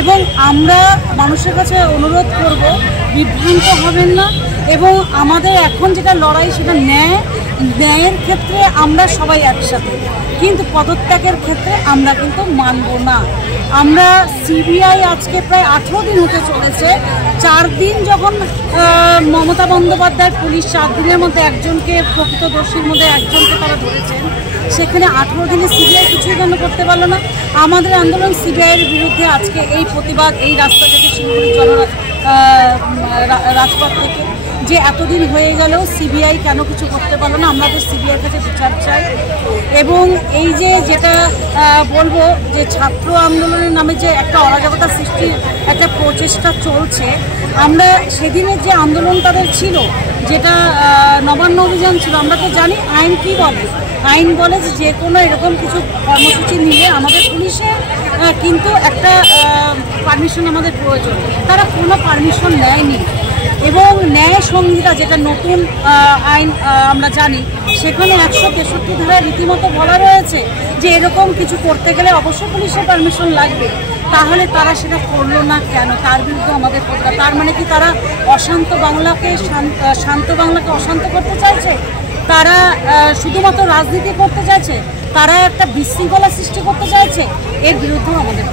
এবং আমরা মানুষের কাছে অনুরোধ করব, বিভ্রান্ত হবেন না। এবং আমাদের এখন যেটা লড়াই সেটা ন্যায়ের ক্ষেত্রে আমরা সবাই একসাথে, কিন্তু পদত্যাগের ক্ষেত্রে আমরা কিন্তু মানব না। আমরা সিবিআই আজকে প্রায় 18 দিন হতে চলেছে। 4 দিন যখন মমতা বন্দ্যোপাধ্যায় পুলিশ 4 দিনের মধ্যে একজনকে, প্রকৃত দোষীর মধ্যে একজনকে তারা ধরেছেন, সেখানে 18 দিনে সিবিআই কিছুই কেন করতে পারলো না? আমাদের আন্দোলন সিবিআইয়ের বিরুদ্ধে আজকে এই প্রতিবাদ, এই রাস্তা থেকে শিলিগুড়ি রাজপথ থেকে, যে এতদিন হয়ে গেলেও সিবিআই কেন কিছু করতে পারলো না। আমরা তো সিবিআইয়ের কাছে বিচার চাই। এবং এই যে যেটা বলবো, যে ছাত্র আন্দোলনের নামে যে একটা অরাজকতা সৃষ্টির একটা প্রচেষ্টা চলছে, আমরা সেদিনের যে আন্দোলন তাদের ছিল, যেটা নবান্ন অভিযান ছিল, আমরা তো জানি আইন কি বলে। আইন বলে যে কোনো এরকম কিছু কর্মসূচি নিলে আমাদের পুলিশের কিন্তু একটা পারমিশন আমাদের প্রয়োজন। তারা কোনো পারমিশন নেয়নি। এবং ন্যায় সংহিতা, যেটা নতুন আইন আমরা জানি, সেখানে 163 ধারায় রীতিমতো বলা রয়েছে যে এরকম কিছু করতে গেলে অবশ্যই পুলিশের পারমিশন লাগবে। তাহলে তারা সেটা করলো না কেন? তার বিরুদ্ধে আমাদের প্রতিবাদ। তার মানে কি তারা অশান্ত বাংলাকে শান্ত বাংলাকে অশান্ত করতে চাইছে? তারা শুধুমাত্র রাজনীতি করতে চাইছে? তারা একটা বিশৃঙ্খলা সৃষ্টি করতে চাইছে? এর বিরুদ্ধেও আমাদের